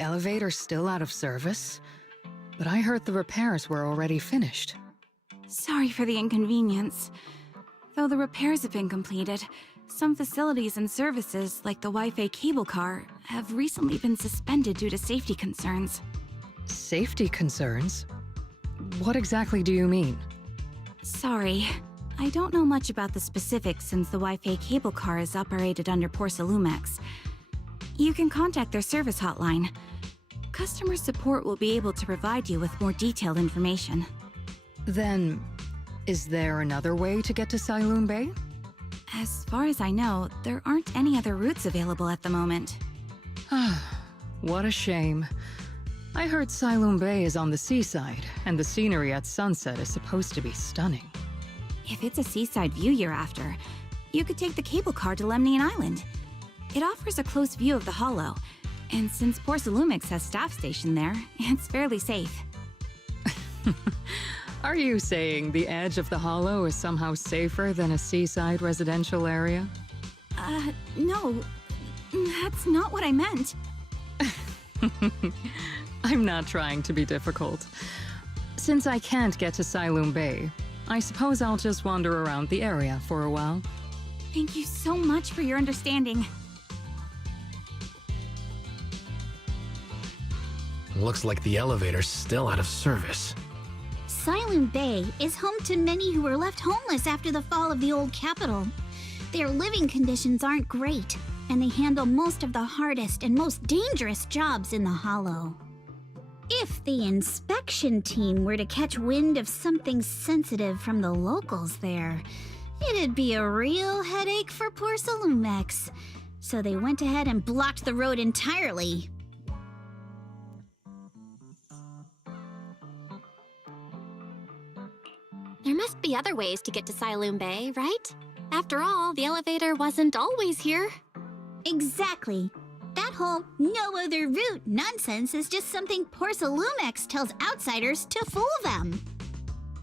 the elevator still out of service? But I heard the repairs were already finished. Sorry for the inconvenience. Though the repairs have been completed, some facilities and services, like the Wi-Fi cable car, have recently been suspended due to safety concerns. Safety concerns? What exactly do you mean? Sorry. I don't know much about the specifics since the Wi-Fi cable car is operated under Porcelumex. You can contact their service hotline. Customer support will be able to provide you with more detailed information. Then, is there another way to get to Siloon Bay? As far as I know, there aren't any other routes available at the moment. What a shame. I heard Siloon Bay is on the seaside, and the scenery at sunset is supposed to be stunning. If it's a seaside view you're after, you could take the cable car to Lemnian Island. It offers a close view of the hollow, and since Porcelumex has staff stationed there, it's fairly safe. Are you saying the edge of the hollow is somehow safer than a seaside residential area? No. That's not what I meant. I'm not trying to be difficult. Since I can't get to Siloon Bay, I suppose I'll just wander around the area for a while. Thank you so much for your understanding. Looks like the elevator's still out of service. Siloon Bay is home to many who were left homeless after the fall of the old capital. Their living conditions aren't great, and they handle most of the hardest and most dangerous jobs in the hollow. If the inspection team were to catch wind of something sensitive from the locals there, it'd be a real headache for Porcelumex. So they went ahead and blocked the road entirely. There must be other ways to get to Siloon Bay, right? After all, the elevator wasn't always here. Exactly. That whole no other route nonsense is just something Porcelumex tells outsiders to fool them.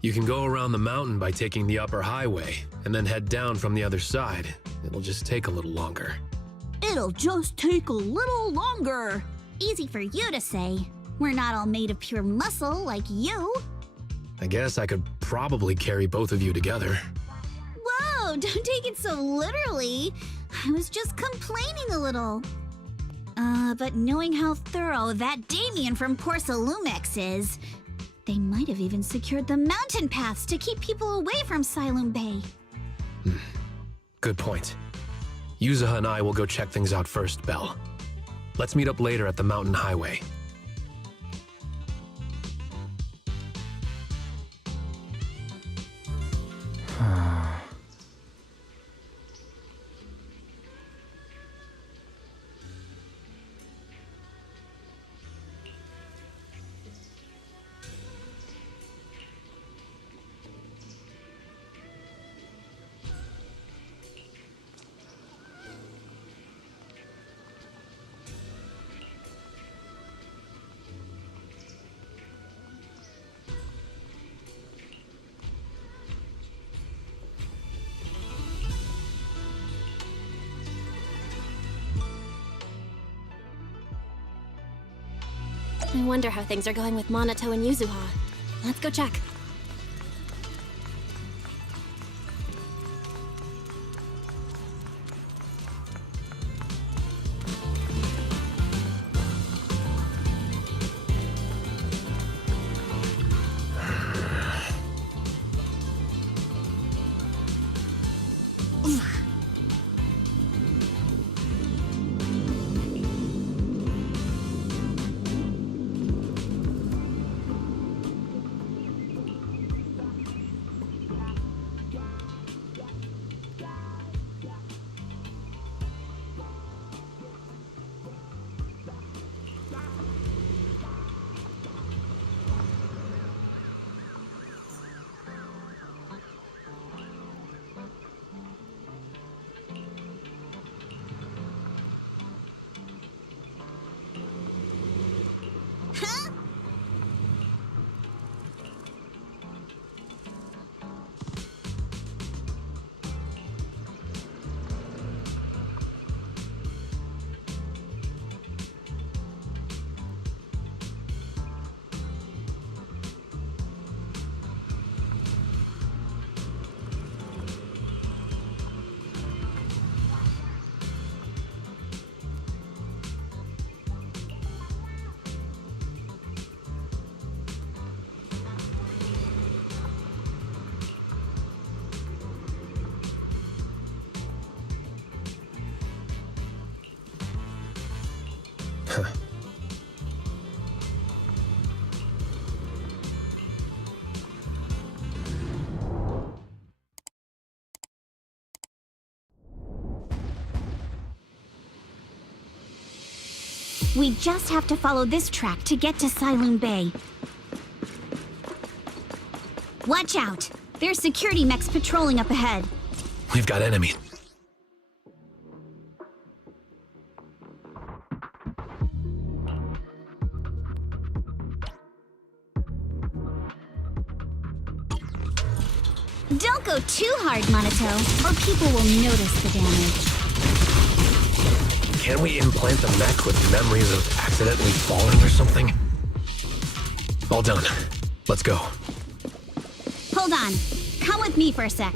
You can go around the mountain by taking the upper highway, and then head down from the other side. It'll just take a little longer. It'll just take a little longer. Easy for you to say. We're not all made of pure muscle like you. I guess I could probably carry both of you together. Whoa, don't take it so literally. I was just complaining a little. But knowing how thorough that Damien from Porcelumex is, they might have even secured the mountain paths to keep people away from Siloon Bay. Good point. Yuzuha and I will go check things out first, Belle. Let's meet up later at the mountain highway. I wonder how things are going with Monato and Yuzuha. Let's go check. We just have to follow this track to get to Siloon Bay. Watch out! There's security mechs patrolling up ahead. We've got enemies. Don't go too hard, Monato, or people will notice the damage. Can we implant the mech with memories of accidentally falling or something? All done. Let's go. Hold on. Come with me for a sec.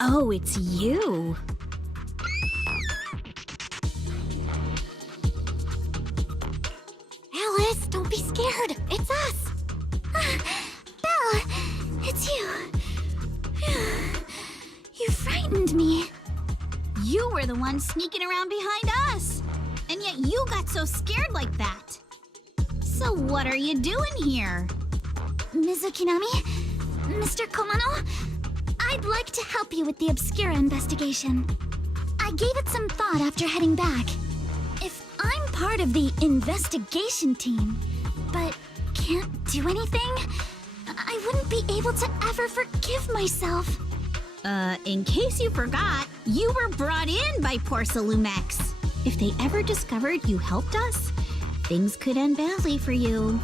Oh, it's you. Alice, don't be scared. It's us. Belle, it's you. You frightened me. You were the one sneaking around behind us. And yet you got so scared like that. So what are you doing here? Mizukinami? Mr. Komano? I'd like to help you with the Obscura investigation. I gave it some thought after heading back. If I'm part of the investigation team, but can't do anything, I wouldn't be able to ever forgive myself. In case you forgot, you were brought in by Porcelumex. If they ever discovered you helped us, things could end badly for you.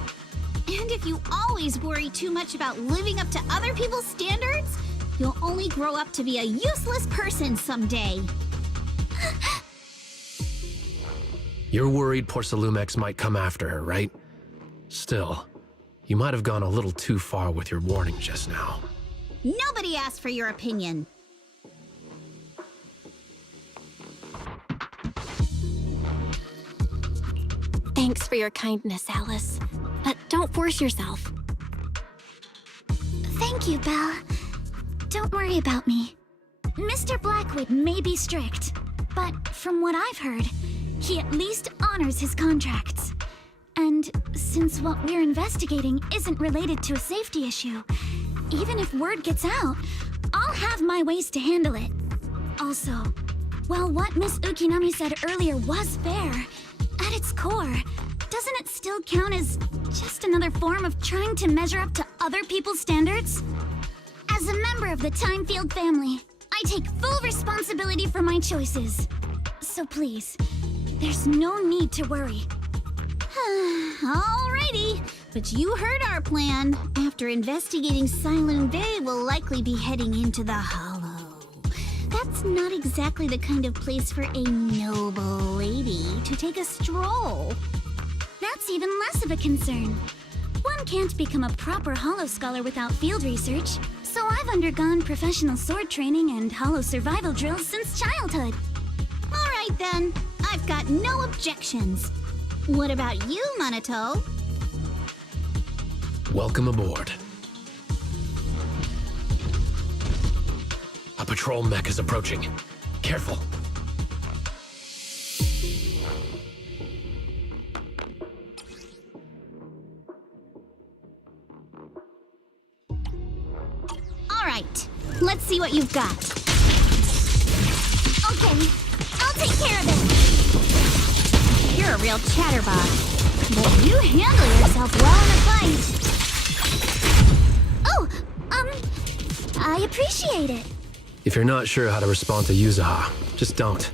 And if you always worry too much about living up to other people's standards, you'll only grow up to be a useless person someday. You're worried Porcelumex might come after her, right? Still, you might have gone a little too far with your warning just now. Nobody asked for your opinion. Thanks for your kindness, Alice. But don't force yourself. Thank you, Belle. Don't worry about me. Mr. Blackwood may be strict, but from what I've heard, he at least honors his contracts. And since what we're investigating isn't related to a safety issue, even if word gets out, I'll have my ways to handle it. Also, while what Miss Ukinami said earlier was fair, at its core, doesn't it still count as just another form of trying to measure up to other people's standards? As a member of the Timefield family, I take full responsibility for my choices. So please, there's no need to worry. Alrighty, but you heard our plan. After investigating Siloon Bay, we'll likely be heading into the Hollow. That's not exactly the kind of place for a noble lady to take a stroll. That's even less of a concern. One can't become a proper Hollow scholar without field research, so I've undergone professional sword training and Hollow survival drills since childhood. Alright then, I've got no objections. What about you, Monato? Welcome aboard. A patrol mech is approaching. Careful. Alright, let's see what you've got. Okay, I'll take care of it. You're a real chatterbox. But you handle yourself well in a fight. Oh, I appreciate it. If you're not sure how to respond to Yuzuha, just don't.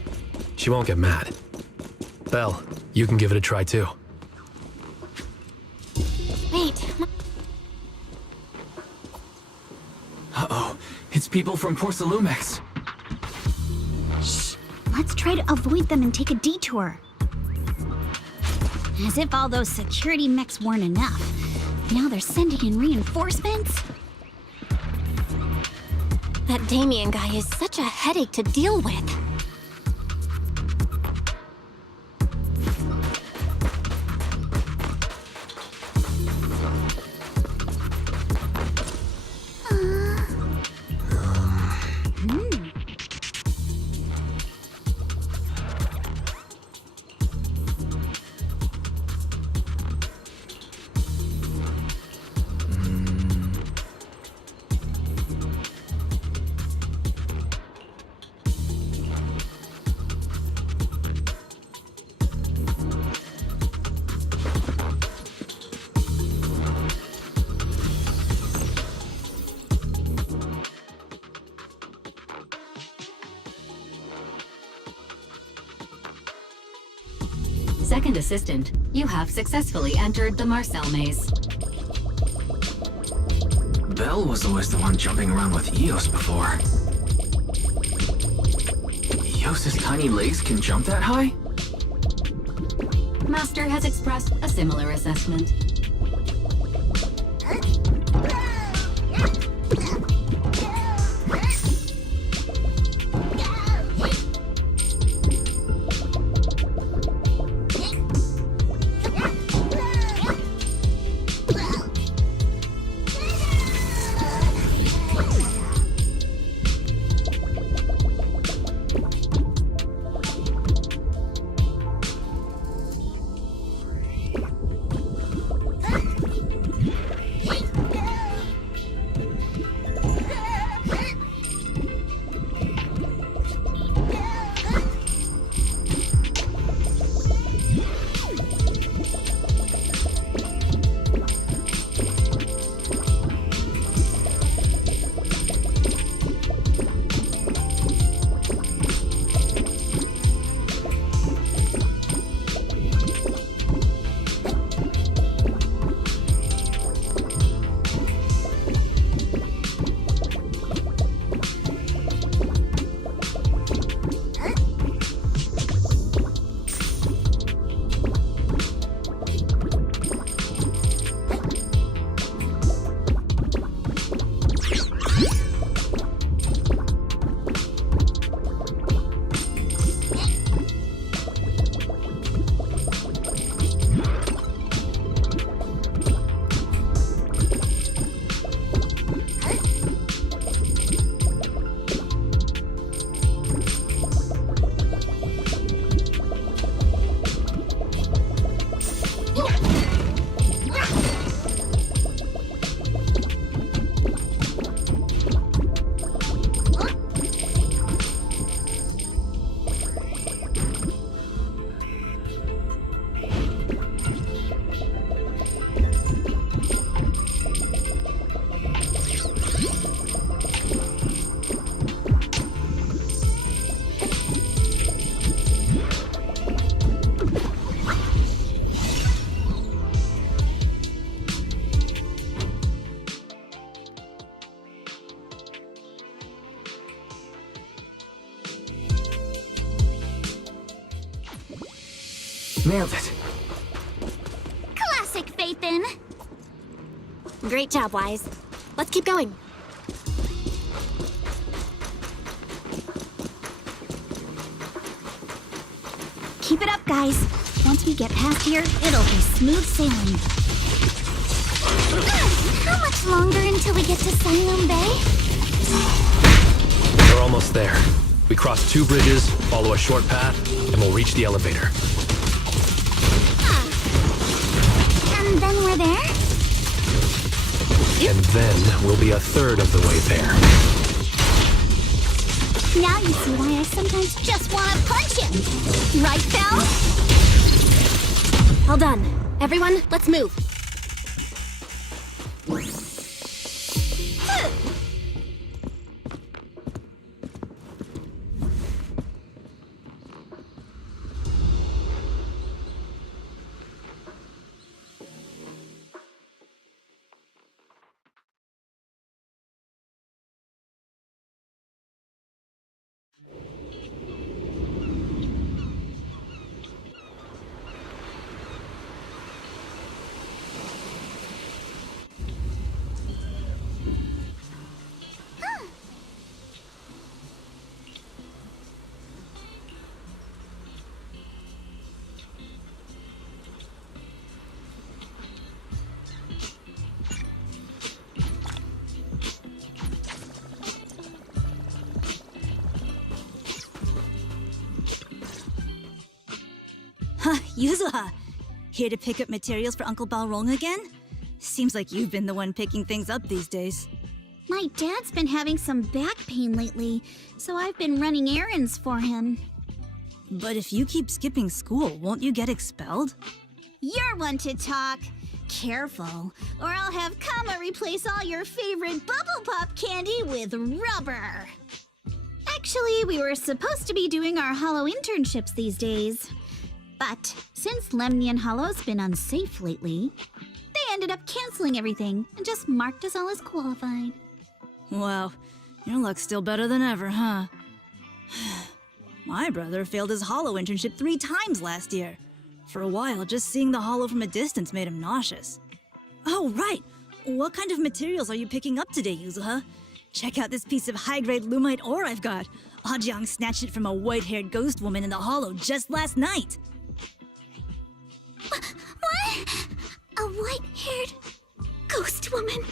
She won't get mad. Belle, you can give it a try too. Wait, Uh-oh, it's people from Porcelumex. Shh, let's try to avoid them and take a detour. As if all those security mechs weren't enough. Now they're sending in reinforcements? That Damien guy is such a headache to deal with. Second assistant, you have successfully entered the Marcel maze. Belle was always the one jumping around with Eos before. Eos's tiny legs can jump that high? Master has expressed a similar assessment. Nailed it. Classic, Phaethon. Great job, Wise. Let's keep going. Keep it up, guys. Once we get past here, it'll be smooth sailing. How much longer until we get to Silum Bay? We're almost there. We cross 2 bridges, follow a short path, and we'll reach the elevator. And then we're there? And then we'll be a third of the way there. Now you see why I sometimes just want to punch him. Right, Belle? All done. Everyone, let's move. Yuzuha! Here to pick up materials for Uncle Balrong again? Seems like you've been the one picking things up these days. My dad's been having some back pain lately, so I've been running errands for him. But if you keep skipping school, won't you get expelled? You're one to talk. Careful, or I'll have Kama replace all your favorite Bubble Pop candy with rubber. Actually, we were supposed to be doing our Hollow internships these days. But since Lemnian Hollow's been unsafe lately, they ended up canceling everything and just marked us all as qualified. Wow, your luck's still better than ever, huh? My brother failed his Hollow internship 3 times last year. For a while, just seeing the Hollow from a distance made him nauseous. Oh, right! What kind of materials are you picking up today, Yuzuha? Check out this piece of high-grade lumite ore I've got. Ajang snatched it from a white-haired ghost woman in the Hollow just last night. What? A white-haired ghost woman?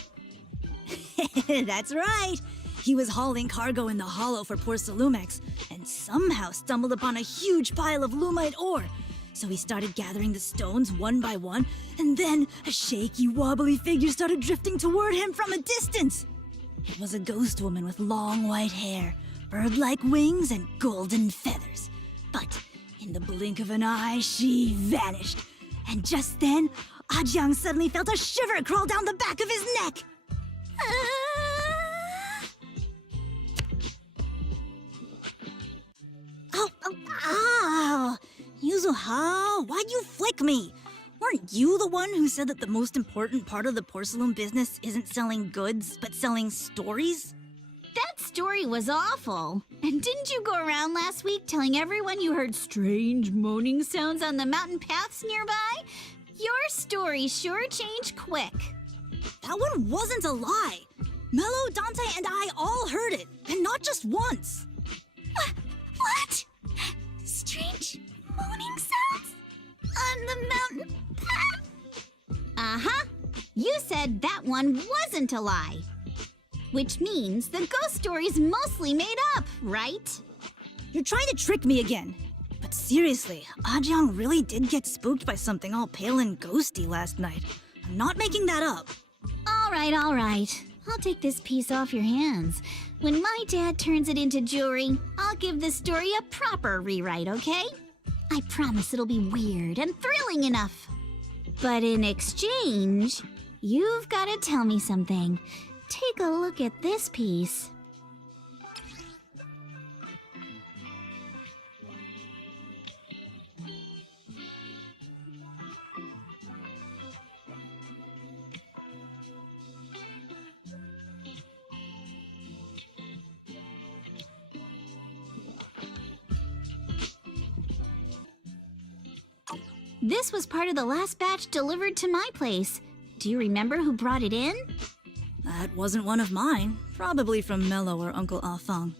That's right! He was hauling cargo in the Hollow for poor Salumex, and somehow stumbled upon a huge pile of lumite ore. So he started gathering the stones one by one, and then a shaky, wobbly figure started drifting toward him from a distance. It was a ghost woman with long white hair, bird-like wings, and golden feathers. But in the blink of an eye, she vanished. And just then, Ajang suddenly felt a shiver crawl down the back of his neck. Ow! Yuzuha, why'd you flick me? Weren't you the one who said that the most important part of the porcelain business isn't selling goods, but selling stories? That story was awful. And didn't you go around last week telling everyone you heard strange moaning sounds on the mountain paths nearby? Your story sure changed quick. That one wasn't a lie. Mello, Dante, and I all heard it, and not just once. What? Strange moaning sounds? On the mountain path? Uh-huh. You said that one wasn't a lie. Which means the ghost story's mostly made up, right? You're trying to trick me again. But seriously, Ajang really did get spooked by something all pale and ghosty last night. I'm not making that up. All right. I'll take this piece off your hands. When my dad turns it into jewelry, I'll give the story a proper rewrite, okay? I promise it'll be weird and thrilling enough. But in exchange, you've got to tell me something. Take a look at this piece. This was part of the last batch delivered to my place. Do you remember who brought it in? That wasn't one of mine. Probably from Mello or Uncle Afang.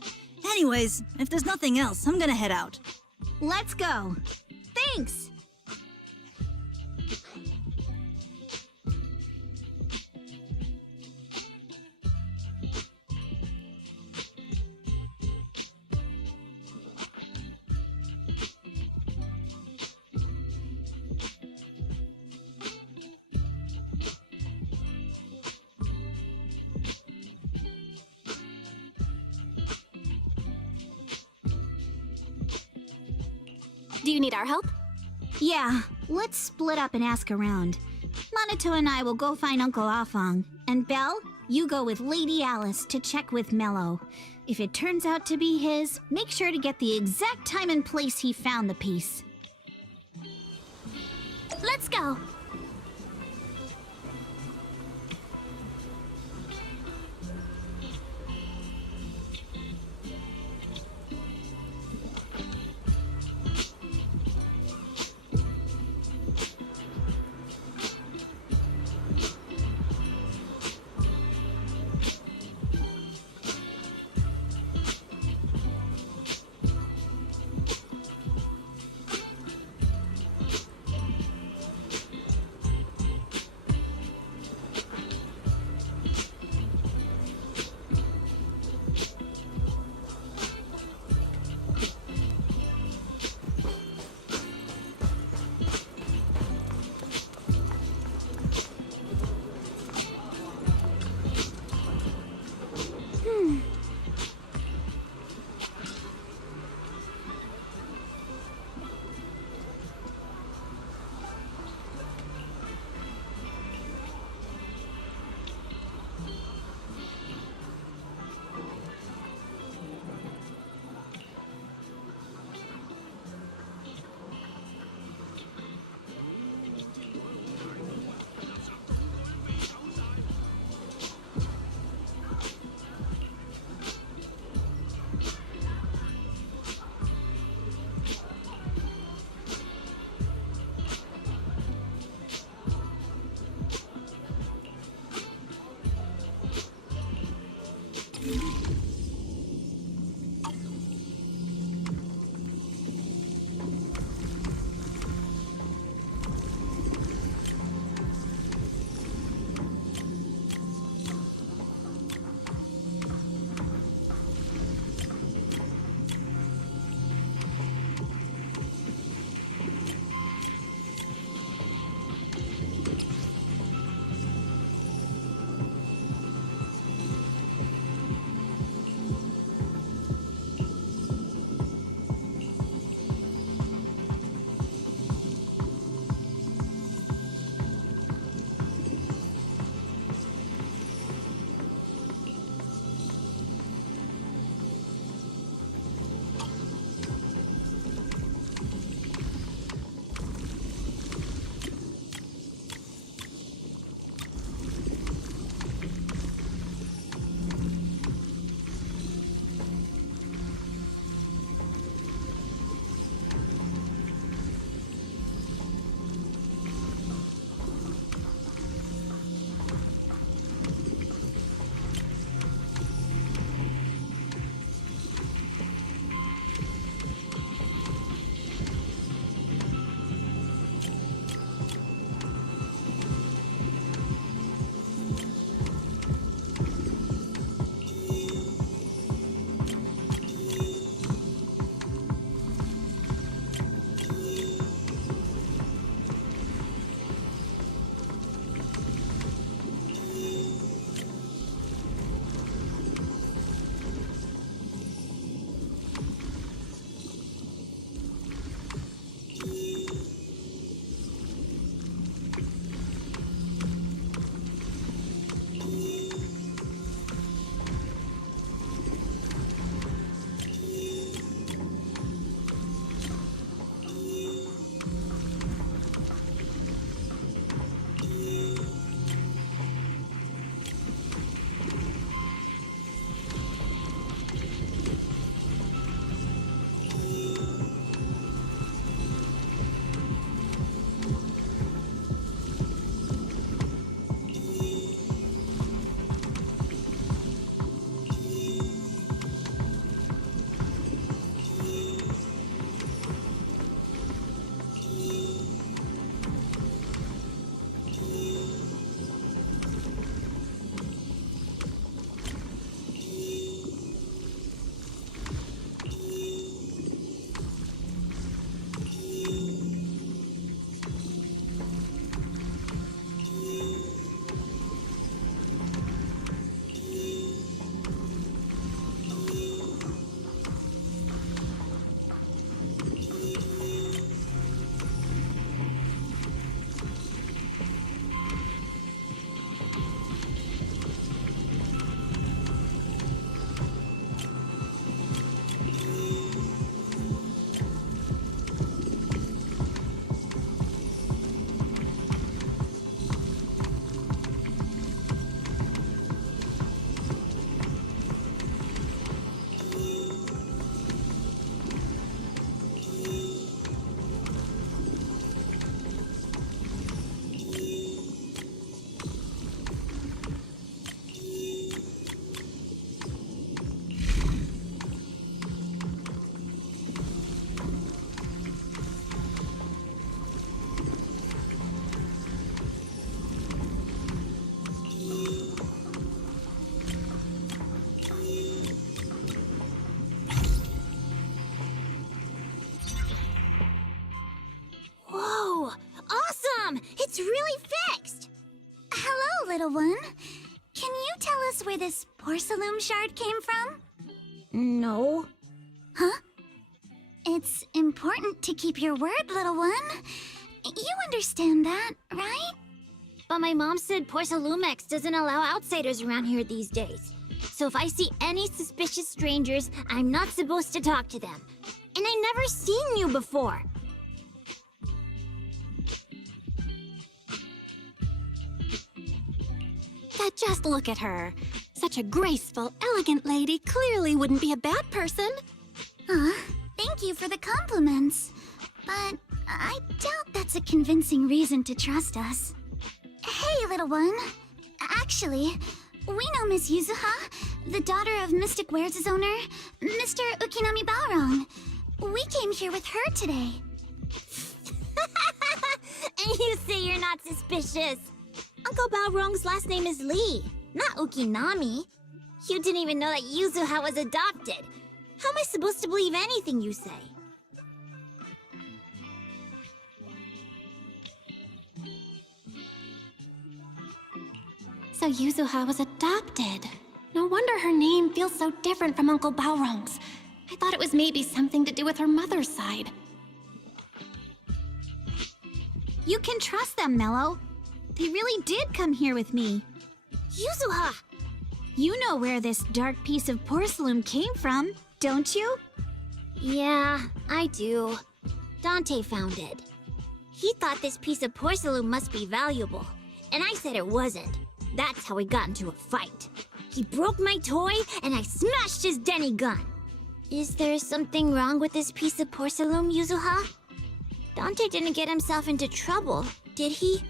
Anyways, if there's nothing else, I'm gonna head out. Let's go. Thanks! Do you need our help? Yeah, let's split up and ask around. Monato and I will go find Uncle Afang. And Belle, you go with Lady Alice to check with Mello. If it turns out to be his, make sure to get the exact time and place he found the piece. Let's go. little one. Can you tell us where this porcelain shard came from? No. Huh? It's important to keep your word, little one. You understand that, right? But my mom said Porcelumex doesn't allow outsiders around here these days. So if I see any suspicious strangers, I'm not supposed to talk to them. And I never seen you before. But just look at her. Such a graceful, elegant lady clearly wouldn't be a bad person. Thank you for the compliments. But I doubt that's a convincing reason to trust us. Hey, little one. Actually, we know Miss Yuzuha, the daughter of Mystic Wares' owner, Mr. Ukinami Balrong. We came here with her today. And you say you're not suspicious. Uncle Balrong's last name is Lee, not Ukinami. You didn't even know that Yuzuha was adopted. How am I supposed to believe anything you say? So Yuzuha was adopted. No wonder her name feels so different from Uncle Balrong's. I thought it was maybe something to do with her mother's side. You can trust them, Mello. They really did come here with me. Yuzuha! You know where this dark piece of porcelain came from, don't you? Yeah, I do. Dante found it. He thought this piece of porcelain must be valuable, and I said it wasn't. That's how we got into a fight. He broke my toy, and I smashed his Denny gun. Is there something wrong with this piece of porcelain, Yuzuha? Dante didn't get himself into trouble, did he?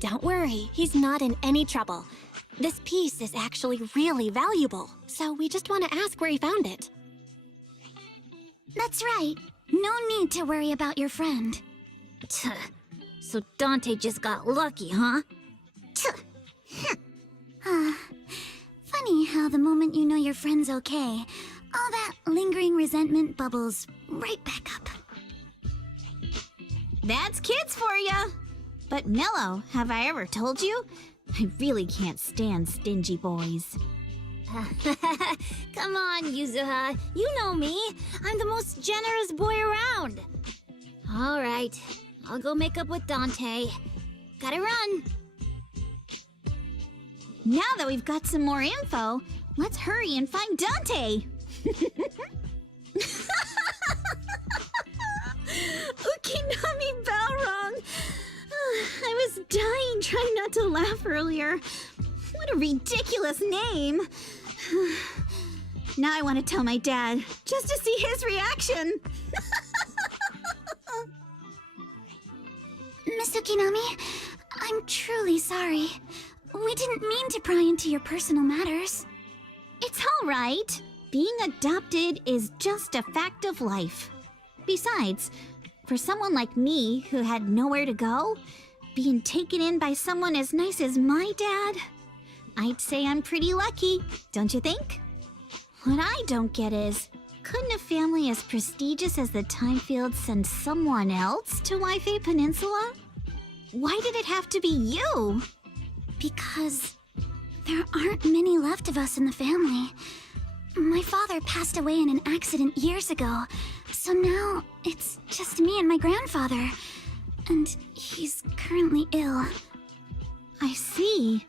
Don't worry, he's not in any trouble. This piece is actually really valuable, so we just want to ask where he found it. That's right. No need to worry about your friend. So Dante just got lucky, huh? Funny how the moment you know your friend's okay, all that lingering resentment bubbles right back up. That's kids for ya! But Mello, have I ever told you? I really can't stand stingy boys. Come on, Yuzuha. You know me. I'm the most generous boy around. All right. I'll go make up with Dante. Gotta run. Now that we've got some more info, let's hurry and find Dante. Ukinami Balrong. I was dying trying not to laugh earlier. What a ridiculous name. Now I want to tell my dad, just to see his reaction. Miss Ukinami, I'm truly sorry. We didn't mean to pry into your personal matters. It's all right. Being adopted is just a fact of life. Besides, for someone like me who had nowhere to go, being taken in by someone as nice as my dad, I'd say I'm pretty lucky, don't you think? What I don't get is, couldn't a family as prestigious as the Timefields send someone else to Waifei Peninsula? Why did it have to be you? Because there aren't many left of us in the family. My father passed away in an accident years ago, so now it's just me and my grandfather. And he's currently ill. I see.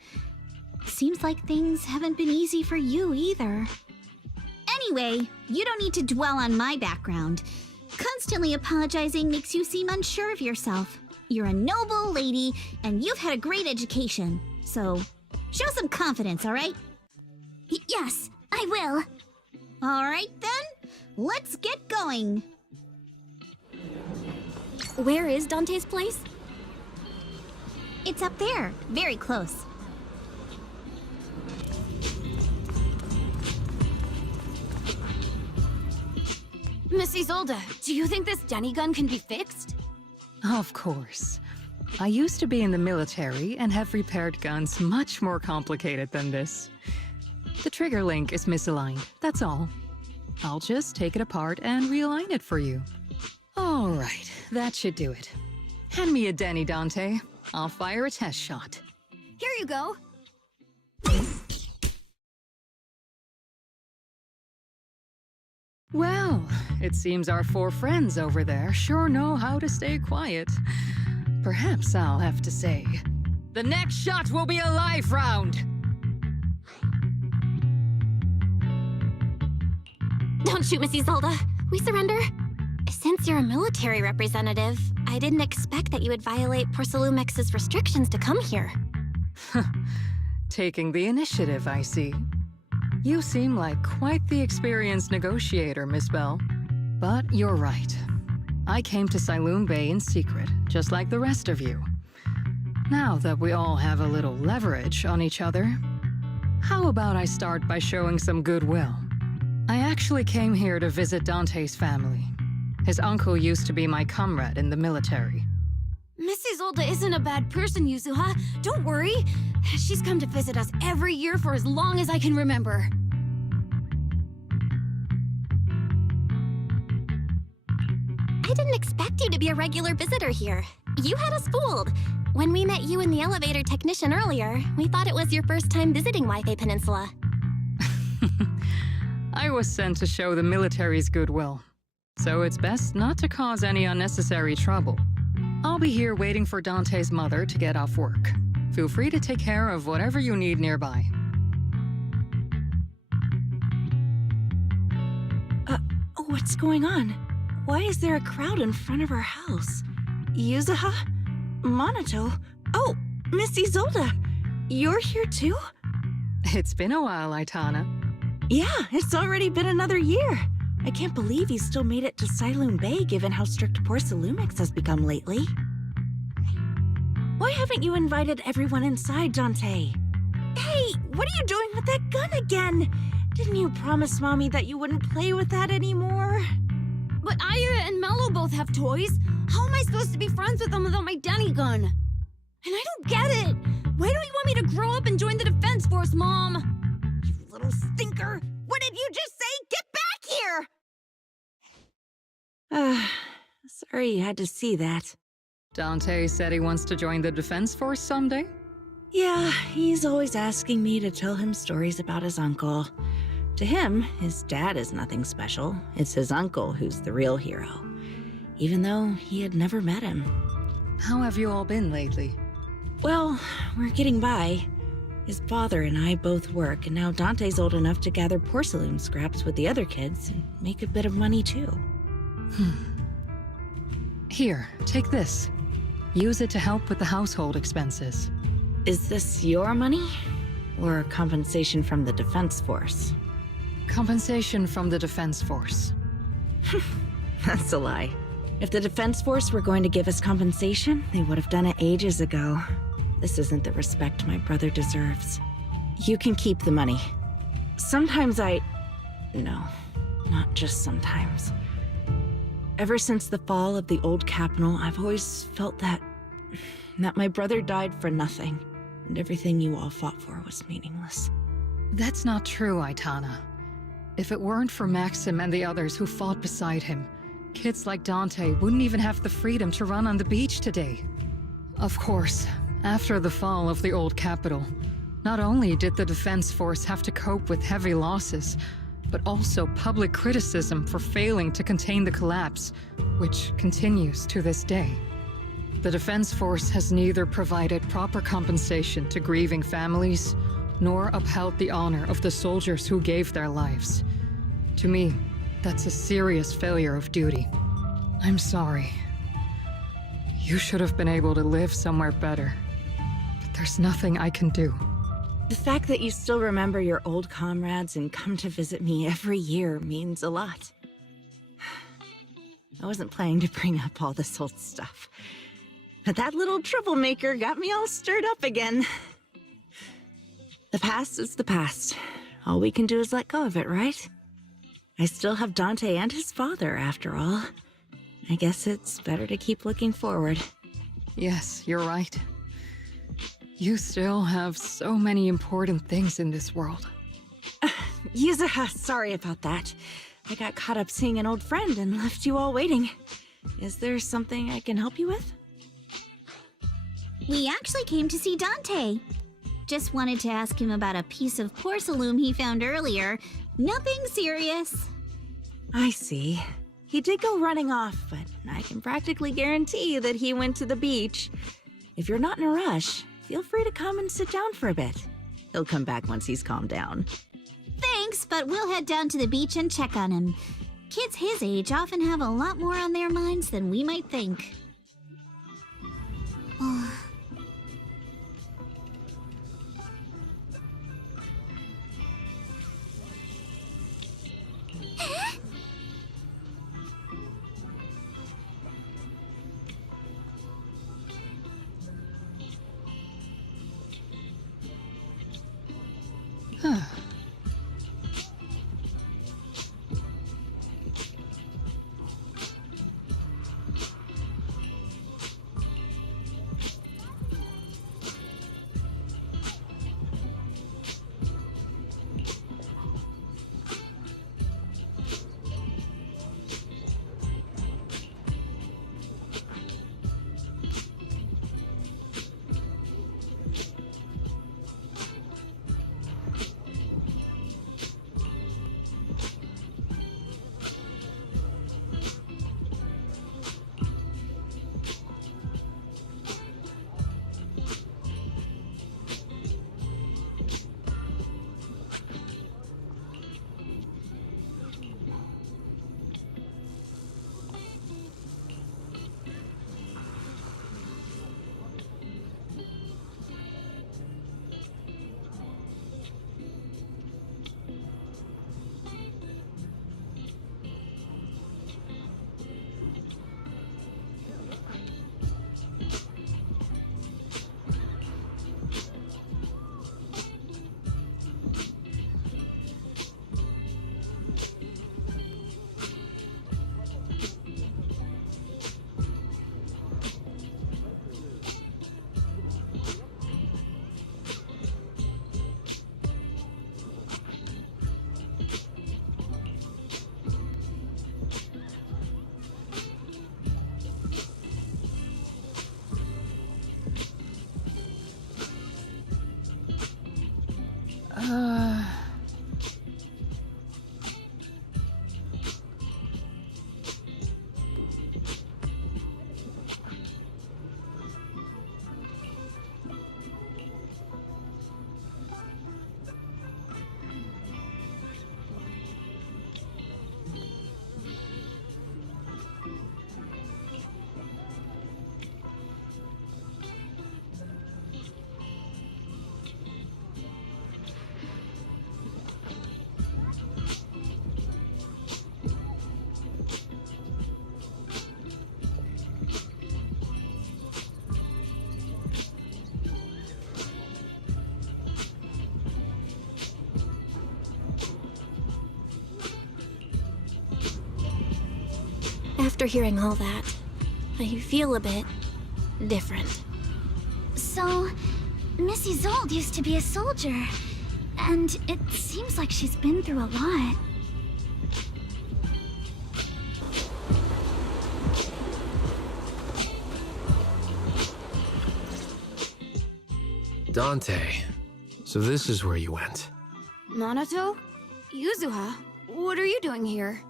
Seems like things haven't been easy for you either. Anyway, you don't need to dwell on my background. Constantly apologizing makes you seem unsure of yourself. You're a noble lady, and you've had a great education. So, show some confidence, all right? Yes, I will. All right, then. Let's get going. Where is Dante's place? It's up there, very close. Miss Isolde, do you think this Denny gun can be fixed? Of course. I used to be in the military and have repaired guns much more complicated than this. The trigger link is misaligned, that's all. I'll just take it apart and realign it for you. All right, that should do it. Hand me a Denny, Dante. I'll fire a test shot. Here you go. Well, it seems our 4 friends over there sure know how to stay quiet. Perhaps I'll have to say, the next shot will be a live round! Don't shoot, Miss Isolde. We surrender. Since you're a military representative, I didn't expect that you would violate Porcelumex's restrictions to come here. Taking the initiative, I see. You seem like quite the experienced negotiator, Miss Bell. But you're right. I came to Siloon Bay in secret, just like the rest of you. Now that we all have a little leverage on each other, how about I start by showing some goodwill? I actually came here to visit Dante's family. His uncle used to be my comrade in the military. Miss Isolde isn't a bad person, Yuzuha. Don't worry. She's come to visit us every year for as long as I can remember. I didn't expect you to be a regular visitor here. You had us fooled. When we met you and the elevator technician earlier, we thought it was your first time visiting Wi-Fi Peninsula. I was sent to show the military's goodwill, so it's best not to cause any unnecessary trouble. I'll be here waiting for Dante's mother to get off work. Feel free to take care of whatever you need nearby. What's going on? Why is there a crowd in front of our house? Yuzuha? Monato? Oh, Miss Isolde! You're here too? It's been a while, Aitana. Yeah, it's already been another year. I can't believe you still made it to Siloon Bay given how strict Porcelumix has become lately. Why haven't you invited everyone inside, Dante? Hey, what are you doing with that gun again? Didn't you promise Mommy that you wouldn't play with that anymore? But Aya and Mello both have toys. How am I supposed to be friends with them without my Denny gun? And I don't get it. Why do you want me to grow up and join the Defense Force, Mom? You little stinker! What did you just say? Get back here! Sorry you had to see that. Dante said he wants to join the Defense Force someday? Yeah, he's always asking me to tell him stories about his uncle. To him, his dad is nothing special. It's his uncle who's the real hero, even though he had never met him. How have you all been lately? Well, we're getting by. His father and I both work, and now Dante's old enough to gather porcelain scraps with the other kids and make a bit of money too. Here, take this. Use it to help with the household expenses. Is this your money? Or compensation from the Defense Force? Compensation from the Defense Force. That's a lie. If the Defense Force were going to give us compensation, they would have done it ages ago. This isn't the respect my brother deserves. You can keep the money. Sometimes No, not just sometimes. Ever since the fall of the old capital, I've always felt that my brother died for nothing, and everything you all fought for was meaningless. That's not true, Aitana. If it weren't for Maxim and the others who fought beside him, kids like Dante wouldn't even have the freedom to run on the beach today. Of course, after the fall of the old capital, not only did the Defense Force have to cope with heavy losses, but also public criticism for failing to contain the collapse, which continues to this day. The Defense Force has neither provided proper compensation to grieving families, nor upheld the honor of the soldiers who gave their lives. To me, that's a serious failure of duty. I'm sorry. You should have been able to live somewhere better, but there's nothing I can do. The fact that you still remember your old comrades and come to visit me every year means a lot. I wasn't planning to bring up all this old stuff, but that little troublemaker got me all stirred up again. The past is the past. All we can do is let go of it, right? I still have Dante and his father, after all. I guess it's better to keep looking forward. Yes, you're right. You still have so many important things in this world. Yuzuha, sorry about that. I got caught up seeing an old friend and left you all waiting. Is there something I can help you with? We actually came to see Dante. Just wanted to ask him about a piece of porcelain he found earlier. Nothing serious. I see. He did go running off, but I can practically guarantee that he went to the beach. If you're not in a rush, feel free to come and sit down for a bit. He'll come back once he's calmed down. Thanks, but we'll head down to the beach and check on him. Kids his age often have a lot more on their minds than we might think. After hearing all that, I feel a bit different. So, Miss Isolde used to be a soldier, and it seems like she's been through a lot. Dante, so this is where you went. Minato? Yuzuha? What are you doing here?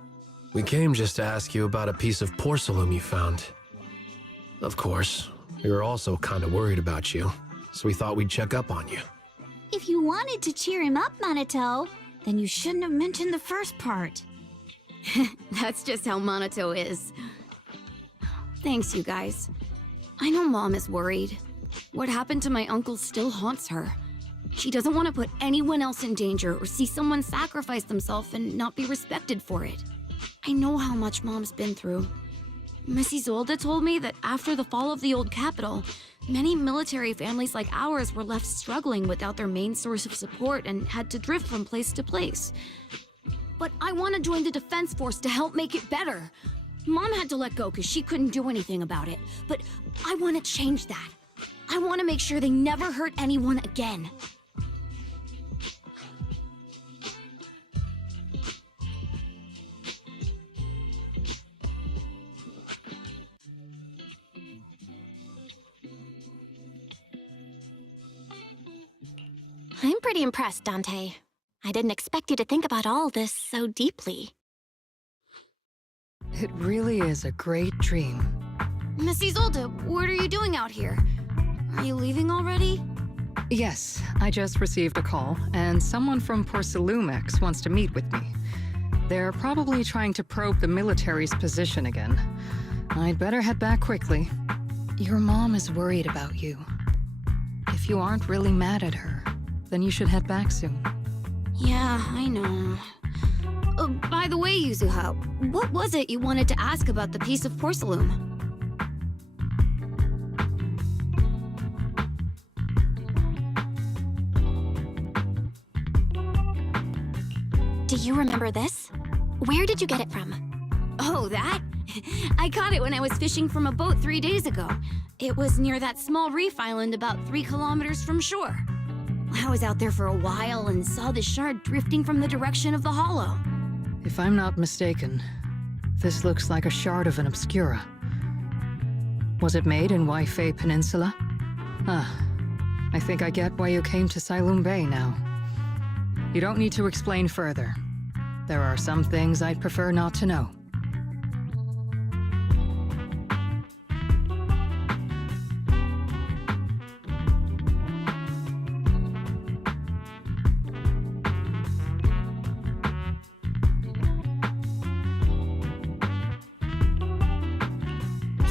We came just to ask you about a piece of porcelain you found. Of course, we were also kind of worried about you, so we thought we'd check up on you. If you wanted to cheer him up, Minato, then you shouldn't have mentioned the first part. That's just how Minato is. Thanks, you guys. I know Mom is worried. What happened to my uncle still haunts her. She doesn't want to put anyone else in danger or see someone sacrifice themselves and not be respected for it. I know how much Mom's been through. Miss Isolde told me that after the fall of the old capital, many military families like ours were left struggling without their main source of support and had to drift from place to place. But I want to join the defense force to help make it better. Mom had to let go because she couldn't do anything about it, but I want to change that. I want to make sure they never hurt anyone again. I'm pretty impressed, Dante. I didn't expect you to think about all this so deeply. It really is a great dream. Miss Isolde, what are you doing out here? Are you leaving already? Yes, I just received a call, and someone from Porcelumex wants to meet with me. They're probably trying to probe the military's position again. I'd better head back quickly. Your mom is worried about you. If you aren't really mad at her, then you should head back soon. Yeah, I know. By the way, Yuzuha, what was it you wanted to ask about the piece of porcelain? Do you remember this? Where did you get it from? Oh, that? I caught it when I was fishing from a boat 3 days ago. It was near that small reef island about 3 kilometers from shore. I was out there for a while and saw the shard drifting from the direction of the hollow. If I'm not mistaken, this looks like a shard of an Obscura. Was it made in Waifei Peninsula? I think I get why you came to Silum Bay now. You don't need to explain further. There are some things I'd prefer not to know.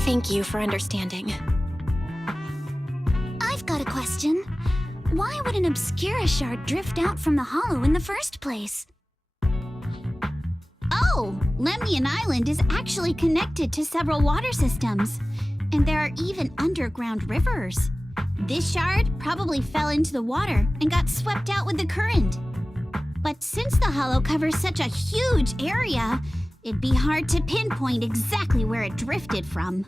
Thank you for understanding. I've got a question. Why would an Obscura shard drift out from the hollow in the first place? Oh, Lemnian Island is actually connected to several water systems. And there are even underground rivers. This shard probably fell into the water and got swept out with the current. But since the hollow covers such a huge area, it'd be hard to pinpoint exactly where it drifted from.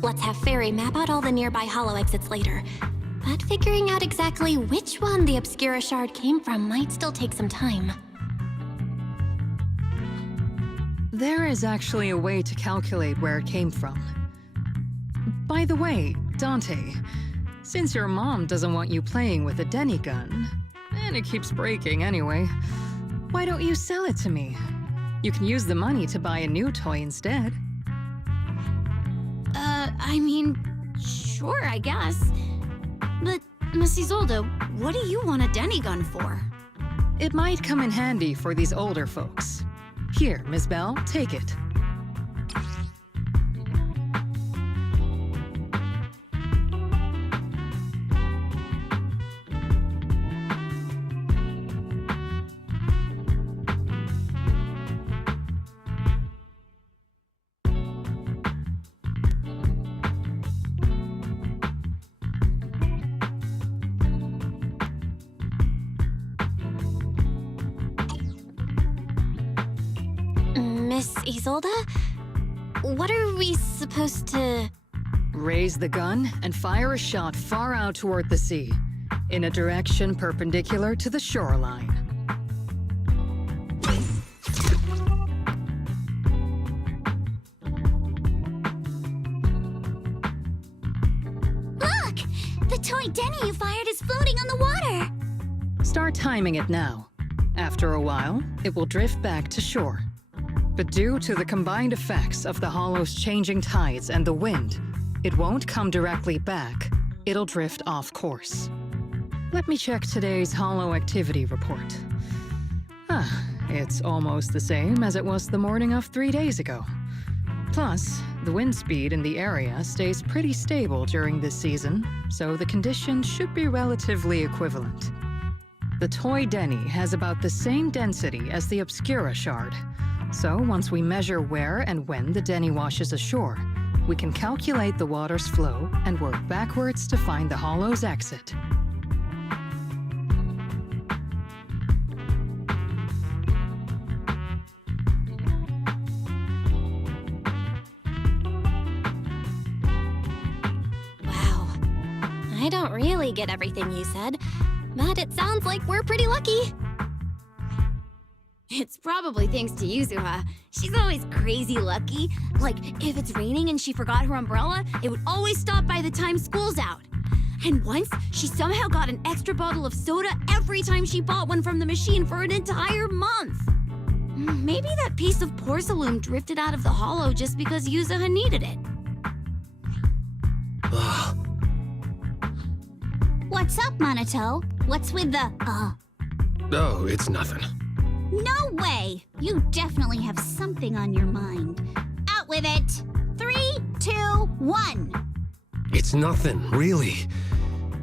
Let's have Fairy map out all the nearby hollow exits later. But figuring out exactly which one the Obscura shard came from might still take some time. There is actually a way to calculate where it came from. By the way, Dante, since your mom doesn't want you playing with a Denny gun, and it keeps breaking anyway, why don't you sell it to me? You can use the money to buy a new toy instead. I mean, sure, I guess. But, Miss Isolde, what do you want a Denny gun for? It might come in handy for these older folks. Here, Miss Bell, take it. Miss Isolde? What are we supposed to... Raise the gun and fire a shot far out toward the sea, in a direction perpendicular to the shoreline. Look! The toy Denny you fired is floating on the water! Start timing it now. After a while, it will drift back to shore. But due to the combined effects of the hollow's changing tides and the wind, it won't come directly back. It'll drift off course. Let me check today's hollow activity report. It's almost the same as it was the morning of 3 days ago. Plus, the wind speed in the area stays pretty stable during this season, so the conditions should be relatively equivalent. The toy Denny has about the same density as the Obscura shard. So once we measure where and when the Denny washes ashore, we can calculate the water's flow and work backwards to find the hollow's exit. I don't really get everything you said, but it sounds like we're pretty lucky. It's probably thanks to Yuzuha. She's always crazy lucky. Like, if it's raining and she forgot her umbrella, it would always stop by the time school's out. And once, she somehow got an extra bottle of soda every time she bought one from the machine for an entire month. Maybe that piece of porcelain drifted out of the hollow just because Yuzuha needed it. What's up, Monato? What's with the, Oh, it's nothing. No way! You definitely have something on your mind. Out with it! 3, 2, 1! It's nothing, really.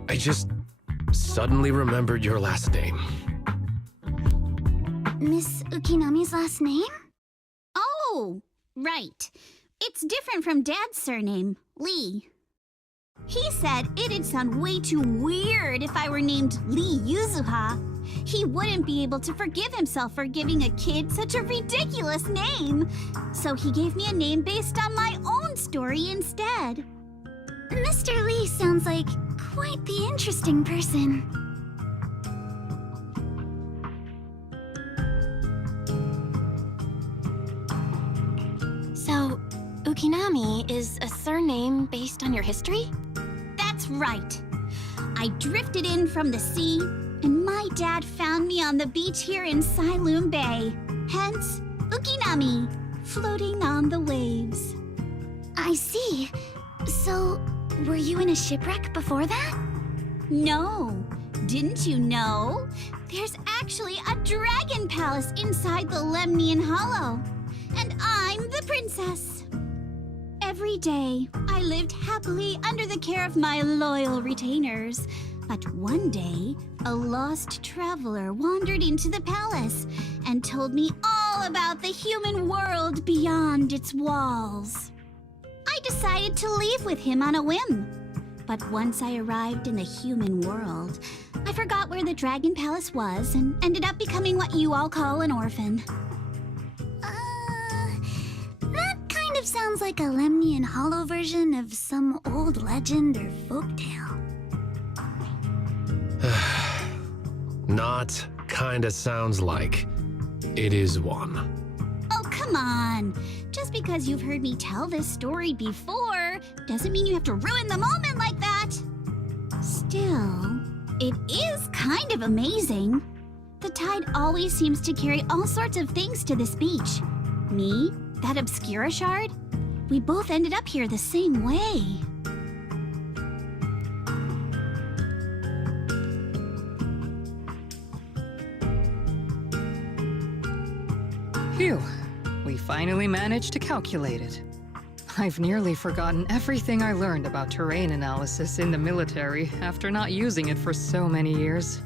I just suddenly remembered your last name. Miss Ukinami's last name? Oh, right. It's different from Dad's surname, Lee. He said it'd sound way too weird if I were named Lee Yuzuha. He wouldn't be able to forgive himself for giving a kid such a ridiculous name. So he gave me a name based on my own story instead. Mr. Lee sounds like quite the interesting person. So, Ukinami is a surname based on your history? That's right. I drifted in from the sea, and my dad found me on the beach here in Siloon Bay. Hence, Ukinami, floating on the waves. I see. So, were you in a shipwreck before that? No. Didn't you know? There's actually a dragon palace inside the Lemnian Hollow. And I'm the princess. Every day, I lived happily under the care of my loyal retainers. But one day, a lost traveler wandered into the palace and told me all about the human world beyond its walls. I decided to leave with him on a whim. But once I arrived in the human world, I forgot where the Dragon Palace was and ended up becoming what you all call an orphan. That kind of sounds like a Lemnian Hollow version of some old legend or folktale. Not kinda sounds like. It is one. Oh, come on. Just because you've heard me tell this story before doesn't mean you have to ruin the moment like that. Still, it is kind of amazing. The tide always seems to carry all sorts of things to this beach. Me, that Obscura shard, we both ended up here the same way. Phew. We finally managed to calculate it. I've nearly forgotten everything I learned about terrain analysis in the military after not using it for so many years.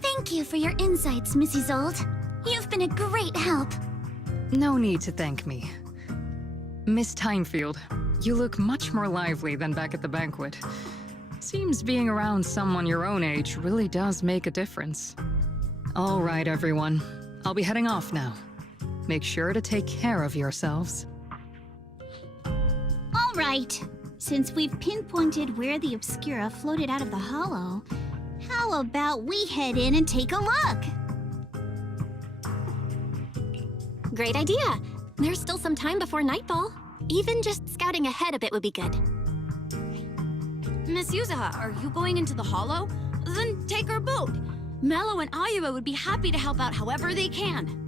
Thank you for your insights, Miss Isolde. You've been a great help. No need to thank me. Miss Timefield, you look much more lively than back at the banquet. Seems being around someone your own age really does make a difference. All right, everyone. I'll be heading off now. Make sure to take care of yourselves. All right. Since we've pinpointed where the Obscura floated out of the hollow, how about we head in and take a look? Great idea. There's still some time before nightfall. Even just scouting ahead a bit would be good. Miss Yuzuha, are you going into the hollow? Then take our boat. Mello and Ayuba would be happy to help out however they can.